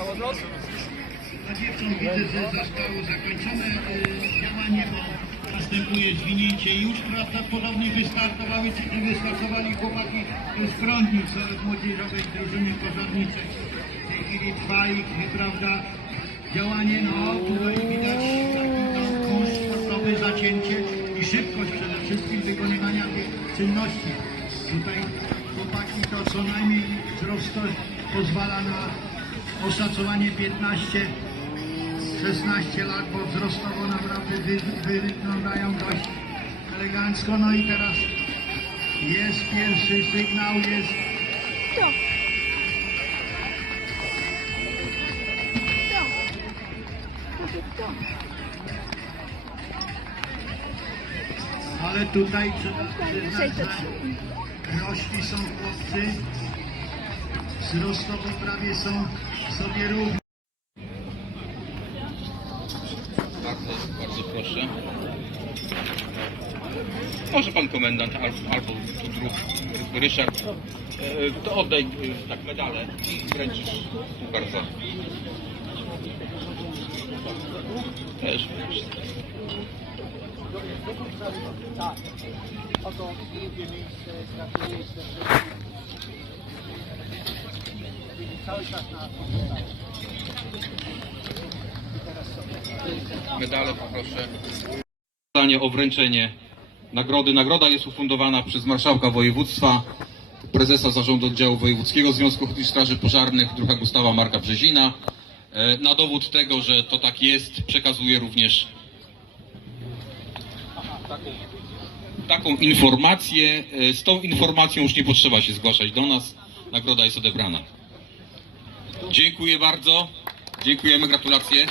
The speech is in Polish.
Dla dziewcząt widzę, że zostało zakończone działanie, bo następuje zwinięcie już prawdopodobnie wystartowały, czy wystartowali chłopaki z Prądnic z młodzieżowej drużyny pożarniczej. W tej chwili trwa ich, prawda, działanie, no tutaj widać taki kurs sportowy, zacięcie i szybkość przede wszystkim wykonywania tych czynności. Tutaj chłopaki to co najmniej wzrost pozwala na oszacowanie 15 16 lat, bo wzrostowo naprawdę wy, wyglądają dość elegancko. No i teraz jest pierwszy sygnał, jest To. To. Ale tutaj przyznać, że rośli są chłopcy, wzrostowo prawie są sobie równi. Bardzo, bardzo proszę. Może pan komendant albo, albo tu drugi, Ryszard, e, to oddaj e, tak medale i wręczysz tu bardzo. Też proszę. Oto drugie miejsce, gratuluję cały czas na. Medale poproszę. Pytanie o wręczenie nagrody. Nagroda jest ufundowana przez marszałka województwa, prezesa zarządu oddziału wojewódzkiego Związku Ochotniczych Straży Pożarnych, druha Gustawa Marka Brzezina. E, Na dowód tego, że to tak jest, przekazuję również taką, taką informację. E, Z tą informacją już nie potrzeba się zgłaszać do nas. Nagroda jest odebrana. Dziękuję bardzo. Dziękujemy, gratulacje.